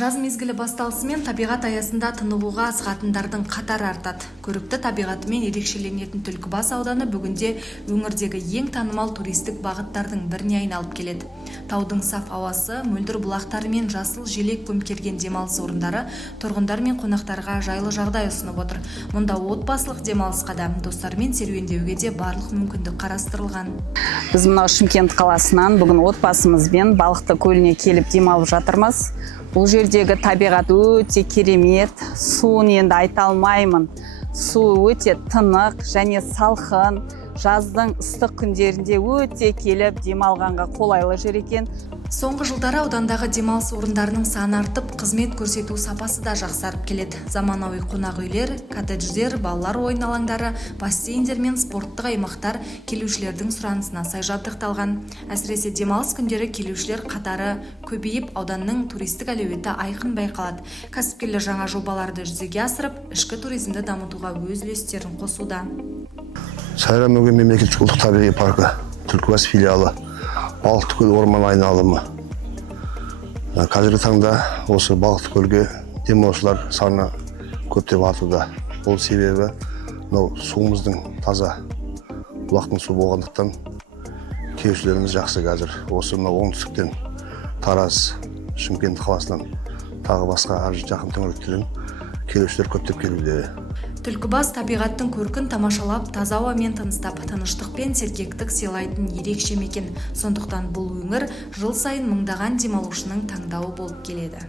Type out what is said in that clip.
Жаз мезгілі басталысымен табиғат аясында тынығуға асығатындардың қатары артады. Көрікті табиғатымен ерекшеленетін Түлкібас ауданы бүгінде өңірдегі ең танымал туристік бағыттардың біріне айналып келеді. Таудың саф ауасы, мөлдір бұлақтары мен жасыл желек көмкерген демалыс орындары тұрғындар мен қонақтарға жайлы жағдай ұсынып отыр. Мұнда отбасылық демалысқа да, достармен серуендеуге де барлық мүмкіндік қарастырылған. Біз мынау Шымкент қаласынан бүгін отбасымызбен Балықты көліне келіп демалып жатырмыз. Бұл жердегі табиғат өте керемет, суын енді айта алмаймын. Су өте тынық және салқын, жаздың ыстық күндерінде өте келіп демалғанға қолайлы жер екен. Соңғы жылдары аудандағы демалыс орындарының саны артып, қызмет көрсету сапасы да жақсарып келеді. Заманауи қонақ үйлер, коттедждер, балалар ойын алаңдары, бассейндер мен спорттық аймақтар келушілердің сұранысына сай жабдықталған. Әсіресе демалыс күндері келушілер қатары көбейіп, ауданның туристік әлеуеті айқын байқалады. Кәсіпкерлер жаңа жобаларды жүзеге асырып, ішкі туризмді дамытуға өз үлестерін қосуда. Сайрам өгей мемлекеттік ұлттық табиғи паркі, Түлкібас филиалы, Балықты көл орман айналымы. Қазіргі таңда осы Балықты көлге демалушылар саны көптеп артуда. Ол себебі суымыздың таза, бұлақтың су болғандықтан келушілеріміз жақсы қазір. Осы оңтүстіктен Тараз, Шымкент қаласынан тағы басқа жақын төңіректерден келушілер көптеп келуде. Түлкібас табиғаттың көркін тамашалап, таза ауамен тыныстап, тыныштық пен сергектік сыйлайтын ерекше мекен. Сондықтан бұл өңір жыл сайын мыңдаған демалушының таңдауы болып келеді.